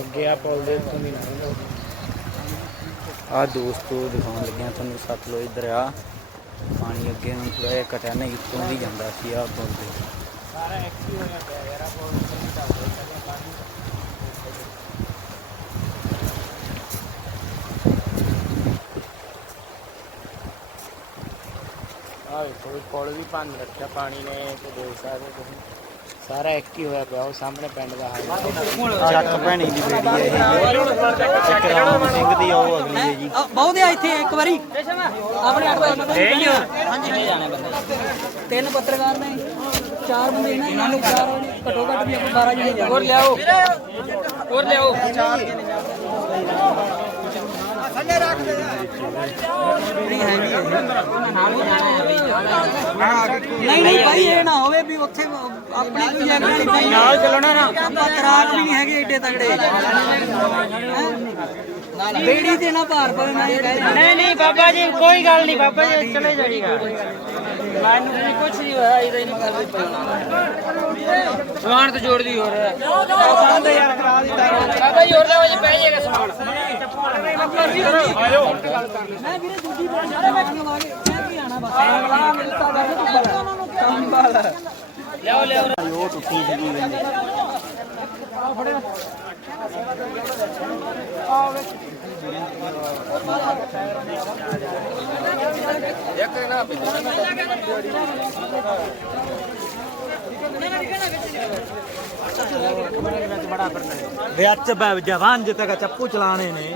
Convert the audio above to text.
ਅੱਗੇ ਆ ਪੁੱਲ ਦੇ ਉੱਤੋਂ ਦੀ ਆ ਦੋਸਤੋ ਦਿਖਾਉਣ ਲੱਗਿਆ ਤੁਹਾਨੂੰ ਸਤਲੁਜ ਦਰਿਆ। ਪਾਣੀ ਅੱਗੇ ਨੂੰ ਥੋੜਾ ਜਿਹਾ ਘਟਿਆ ਨਹੀਂ ਉੱਤੋਂ ਦੀ ਜਾਂਦਾ ਸੀ ਆ ਪੁੱਲ ਦੇ ਸਾਰਾ ਐਕਟਿਵ ਹੋ ਜਾਂਦਾ ਯਾਰ ਆ ਪੁੱਲ ਤੋਂ ਨਹੀਂ ਚੱਲਦਾ ਪਾਣੀ ਆ ਵੇਖੋ ਵੀ ਪੁਲ ਵੀ ਭੰਨ ਰੱਖਿਆ ਪਾਣੀ ਨੇ ਤੇ ਦੇਖ ਸਕਦੇ ਤੁਸੀਂ। ਸਾਰਾ ਐਕਟਿਵ ਹੋਇਆ ਪਿਆ ਉਹ ਸਾਹਮਣੇ ਪਿੰਡ ਦਾ ਹਾਲ। ਚੱਕ ਭੈਣੀ ਦੀ ਬੇੜੀ ਹੈ ਇਹ। ਇੱਕ ਰਾਮ ਸਿੰਘ ਦੀ ਉਹ ਅਗਲੀ ਹੈ ਜੀ। ਬਹੁਤੇ ਆ ਇੱਥੇ ਇੱਕ ਵਾਰੀ। ਆਪਣੇ ਹਾਂਜੀ ਜਾਣੇ ਬੰਦੇ ਤਿੰਨ ਪੱਤਰਕਾਰ ਨੇ ਚਾਰ ਬੰਦੇ ਇਹਨਾਂ ਇਹਨਾਂ ਨੂੰ ਚਾਰ ਘਟੋ ਘੱਟ ਵੀ ਆਪਾਂ 12 ਜਣੇ ਜਾਣੇ ਹੋਰ ਲਿਆਓ। ਹੋਰ ਲਿਆਓ। ਨਹੀਂ ਹੈਗੀ ਹੈ ਨਹੀਂ ਨਹੀਂ ਭਾਈ ਇਹ ਨਾ ਹੋਵੇ ਵੀ ਉੱਥੇ ਆਪਣੀ ਕੋਈ ਨਹੀਂ ਪਈ ਨਾਲ ਚੱਲਣਾ ਨਾ। ਆਪਾਂ ਤਰਾਕ ਵੀ ਨਹੀਂ ਹੈਗੇ ਏਡੇ ਤਗੜੇ ਬੇੜੀ ਤੇ ਨਾ ਭਾਰ ਪਵੇ ਮੈਂ ਇਹ ਕਹਿ ਨਹੀਂ ਨਹੀਂ ਬਾਬਾ ਜੀ ਕੋਈ ਗੱਲ ਨਹੀਂ ਬਾਬਾ ਜੀ ਚਲੇ ਜਾਈਗਾ ਮੈਨੂੰ ਵੀ ਕੁਝ ਨਹੀਂ ਹੋਇਆ ਇਹਦਾ ਨਹੀਂ ਗੱਲ ਸਮਾਨ ਤਾਂ ਜੋੜਦੀ ਹੋ। ਰਿਹਾ ਬਾਬਾ ਜੀ ਹੋਰ ਲਿਆਓ ਜੀ ਪੈ ਜਾਏਗਾ ਸਮਾਨ। ਮੈਂ ਵੀਰੇ ਦੂਜੀ ਬੋਲ ਸਾਰੇ ਮੈਂ ਲਵਾ ਕੇ ਮੈਂ ਕੀ ਆਣਾ ਬਸ ਅਗਲਾ ਮਿਲਦਾ ਵੈਸੇ ਤੂੰ ਬੜਾ ਕੰਬਾਲ ਲਿਆਓ ਲਿਆਓ ਉਹ ਟੁੱਟੀ ਸੀਗੀ ਕਹਿੰਦੇ ਵਿੱਚ ਜਵਾਨ ਜਿੱਤੇ ਚੱਪੂ ਚਲਾਣੇ ਨੇ।